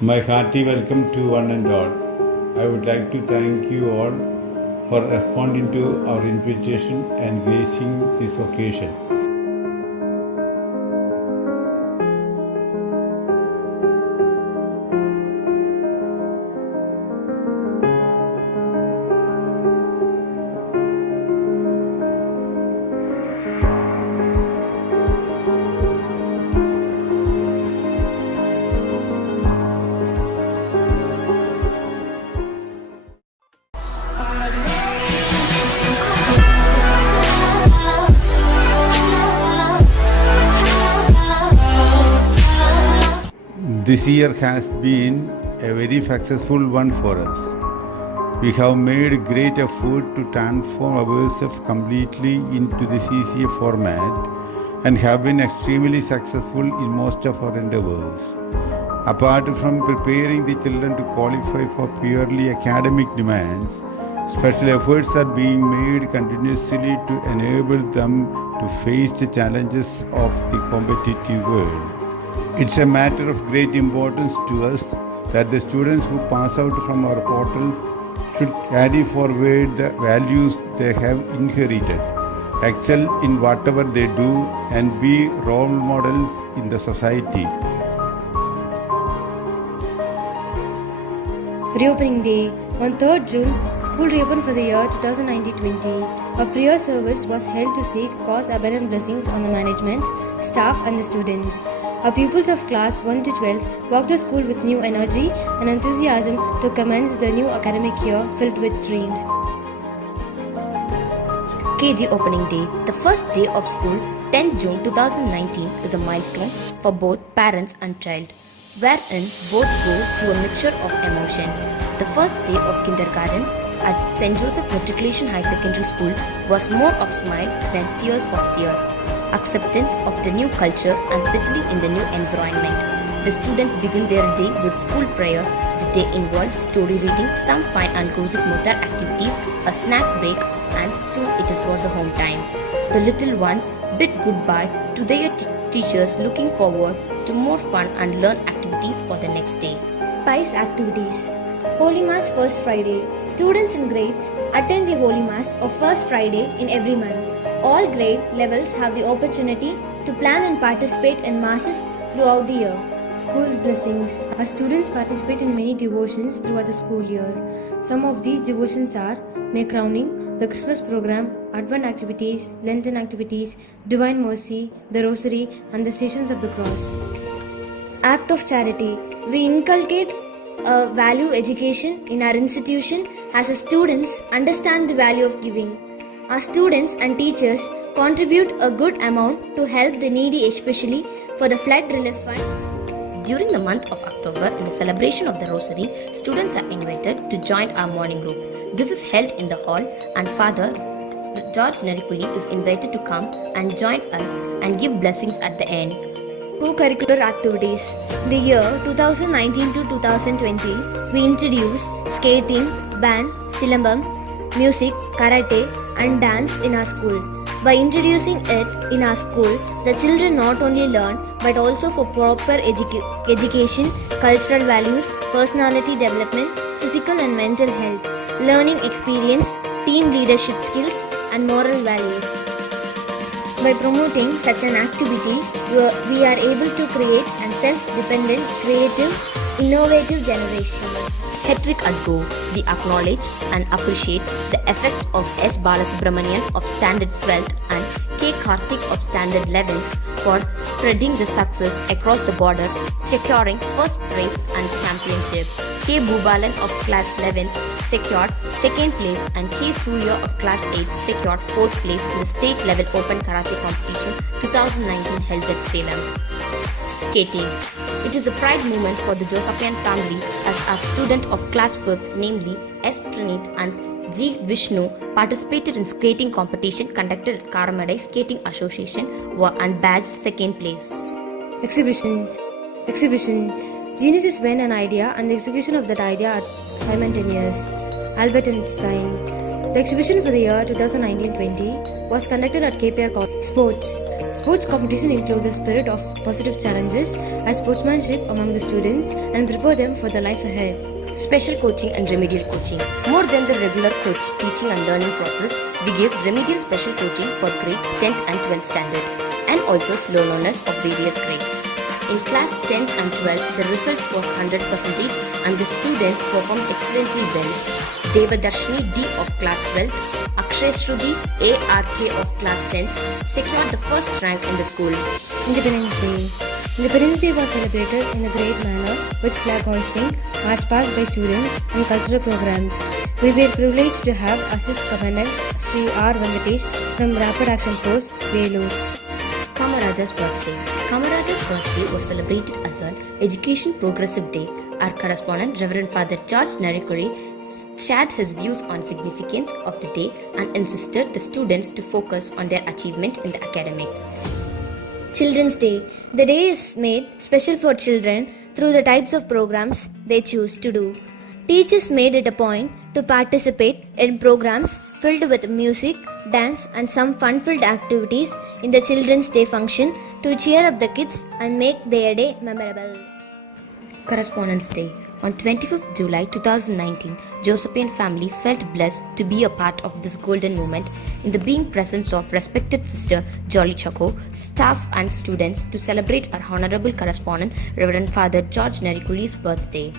My hearty welcome to one and all. I would like to thank you all for responding to our invitation and gracing this occasion. This year has been a very successful one for us. We have made great effort to transform ourselves completely into the CCA format and have been extremely successful in most of our endeavors. Apart from preparing the children to qualify for purely academic demands, special efforts are being made continuously to enable them to face the challenges of the competitive world. It's a matter of great importance to us that the students who pass out from our portals should carry forward the values they have inherited, excel in whatever they do, and be role models in the society. Reopening Day. On 3rd June, school reopened for the year 2019-20. A prayer service was held to seek God's abundant blessings on the management, staff and the students. Our pupils of class 1 to 12 walked to school with new energy and enthusiasm to commence the new academic year filled with dreams. KG Opening Day. The first day of school, 10th June 2019, is a milestone for both parents and child, wherein both go through a mixture of emotion. The first day of kindergarten at St. Joseph Matriculation High Secondary School was more of smiles than tears of fear. Acceptance of the new culture and settling in the new environment. The students begin their day with school prayer. The day involved story reading, some fun and cozy motor activities, a snack break, and soon it was a home time. The little ones bid goodbye to their teachers, looking forward to more fun and learn activities for the next day. PICE activities. Holy Mass first Friday. Students in grades attend the Holy Mass of first Friday in every month. All grade levels have the opportunity to plan and participate in masses throughout the year. School blessings. Our students participate in many devotions throughout the school year. Some of these devotions are May Crowning, the Christmas program, Advent activities, Lenten activities, Divine Mercy, the Rosary, and the Stations of the Cross. Act of charity. We inculcate a value education in our institution as the students understand the value of giving. Our students and teachers contribute a good amount to help the needy, especially for the flood relief fund. During the month of October, in the celebration of the Rosary, students are invited to join our morning group. This is held in the hall, and Father George Narikuli is invited to come and join us and give blessings at the end. Co-curricular activities. The year 2019 to 2020, we introduced skating, band, silambam, music, karate, and dance in our school. By introducing it in our school, the children not only learn but also for proper education, cultural values, personality development, physical and mental health, learning experience, team leadership skills, and moral values. By promoting such an activity, we are able to create a self-dependent, creative, innovative generation. Hattrick at Go. We acknowledge and appreciate the efforts of S. Balasubramanian of Standard 12th and K. Karthik of Standard 11th for spreading the success across the border, securing first prize and championship. K. Bhubalan of Class 11th secured second place and K. Surya of Class 8 secured fourth place in the state level Open Karate competition 2019 held at Salem. Skating. It is a pride moment for the Josephian family as our student of class 5th, namely S. Praneeth and G. Vishnu, participated in skating competition conducted at Karamadai Skating Association and badged second place. Exhibition. Genius is when an idea and the execution of that idea are simultaneous. Albert Einstein. The exhibition for the year 2019-20 was conducted at KPR College. Sports competition includes a spirit of positive challenges and sportsmanship among the students and prepare them for the life ahead. Special coaching and remedial coaching. More than the regular coach teaching and learning process, we give remedial special coaching for grades 10th and 12th standard and also slow learners of various grades. In class 10th and 12th, the result was 100% and the students performed excellently well. Devadarshini D of class 12th, Akshay Shruti ARK of class 10th secured the first rank in the school. Independence Day. Independence Day was celebrated in a great manner with flag hoisting, march past by students and cultural programs. We were privileged to have Assist Commandant Sri R. Venkatesh from Rapid Action Force, Velur. Kamarada's birthday. Kamarada's birthday was celebrated as an Education Progressive Day. Our correspondent, Reverend Father George Narikuri, shared his views on significance of the day and insisted the students to focus on their achievement in the academics. Children's Day. The day is made special for children through the types of programs they choose to do. Teachers made it a point to participate in programs filled with music, dance and some fun-filled activities in the Children's Day function to cheer up the kids and make their day memorable. Correspondence Day. On 25th July 2019, Josephian family felt blessed to be a part of this golden moment in the being presence of respected Sister Jolly Choco, staff and students to celebrate our honorable correspondent Reverend Father George Narikuri's birthday.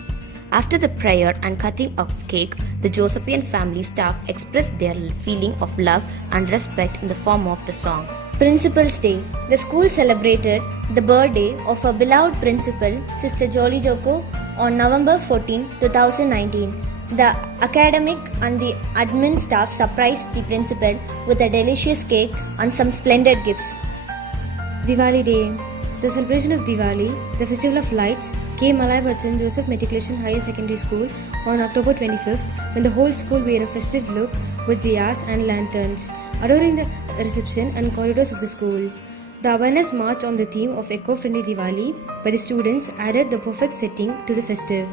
After the prayer and cutting of cake, the Josephian family staff expressed their feeling of love and respect in the form of the song. Principal's Day. The school celebrated the birthday of our beloved principal, Sister Jolly Joko, on November 14, 2019. The academic and the admin staff surprised the principal with a delicious cake and some splendid gifts. Diwali Day. The celebration of Diwali, the festival of lights, came alive at St. Joseph Matriculation Higher Secondary School on October 25th when the whole school wore a festive look with diyas and lanterns, adorning the reception and corridors of the school. The awareness march on the theme of eco-friendly Diwali by the students added the perfect setting to the festive.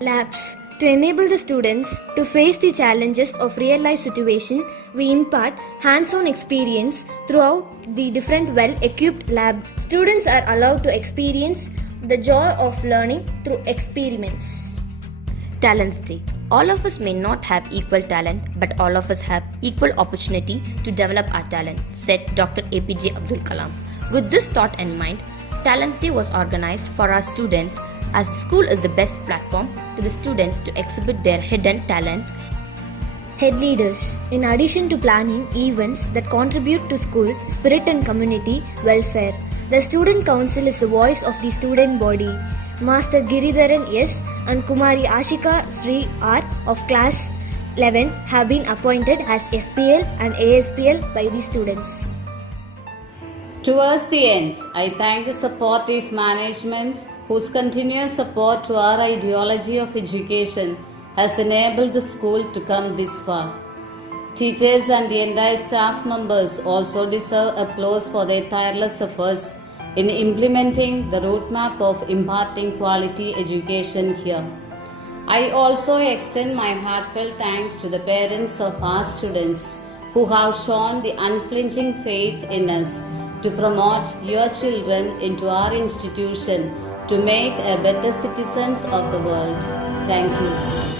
Labs. To enable the students to face the challenges of real-life situation, we impart hands-on experience throughout the different well-equipped lab. Students are allowed to experience the joy of learning through experiments. Talents Day. All of us may not have equal talent, but all of us have equal opportunity to develop our talent, said Dr. APJ Abdul Kalam. With this thought in mind, Talents Day was organized for our students as the school is the best platform to the students to exhibit their hidden talents. Head leaders. In addition to planning events that contribute to school spirit and community welfare, the Student Council is the voice of the student body. Master Giridharan S. and Kumari Ashika Sri R. of class 11 have been appointed as SPL and ASPL by the students. Towards the end, I thank the supportive management whose continuous support to our ideology of education has enabled the school to come this far. Teachers and the entire staff members also deserve applause for their tireless efforts in implementing the roadmap of imparting quality education here. I also extend my heartfelt thanks to the parents of our students who have shown the unflinching faith in us to promote your children into our institution to make a better citizens of the world. Thank you.